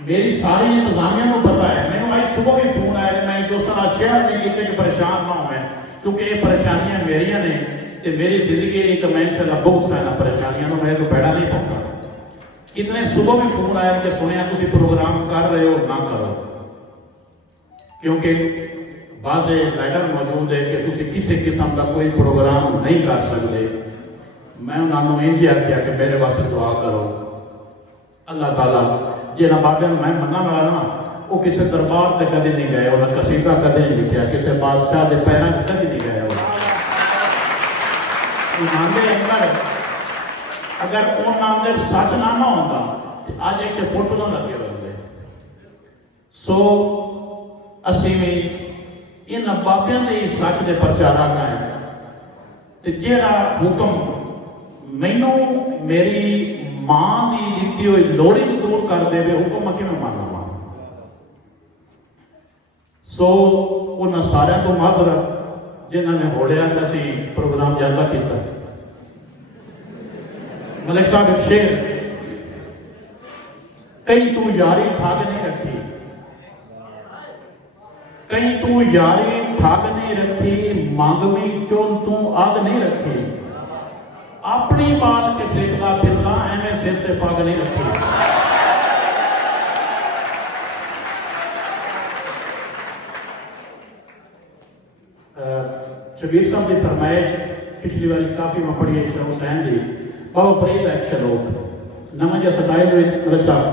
मेरी सारी इंतजामिया को पता है। मैंने आज सुबह भी फोन आया मैं दोस्तों का शेयर नहीं किया कि परेशान ना हो, क्योंकि ये परेशानियां मेरिया ने तो मेरी जिंदगी नहीं तो मैं इंशाल्लाह बहुत सारा परेशानियों मैं तो बैठा नहीं पाऊंगा। कितने सुबह भी फोन आया कि सुनिया तुम प्रोग्राम कर रहे हो ना करो, क्योंकि बाज़े लैटर मौजूद है कि तुम किसी किस्म का कोई प्रोग्राम नहीं कर सकते। मैं उन्होंने इंज आख्या कि मेरे वास्ते दुआ करो, अल्लाह ताला जिन्होंने बाबे मैं मना वाला ना वो किसी दरबार से कभी नहीं गए, उन्हें कसीदा कभी नहीं लिखा, किसी बादशाह के पैरों से कभी नहीं गया। अंदर अगर उन्होंने सच ना होता तो अज एक फोटो ना लगे होते। सो असी भी इन बाबियों के सच के प्रचारक हैं, तो जोड़ा हुक्म मैनू मेरी मां की दी हुई लोड़ी दूर कर दे हुक्म कि मैं मान लवा। सो उन्होंने सारे तो माजरत जिन्होंने होड़िया तो असी प्रोग्राम ज्यादा किया। मलिक साहब एक शेर, कहीं तू यारी ठग नहीं रखी, कहीं तू यारी ठग नहीं रखी, मंगवी चोल तू आग नहीं रखी, अपनी बात किसी का फिरना एवं सिर ते पग नहीं रखी। शबीर साहब की फरमाइश पिछली बार काफ़ी मैं पढ़ी है, हुसैन जी बाबा फरीद है शलोक नवा जो सताए हुए मलिक साहब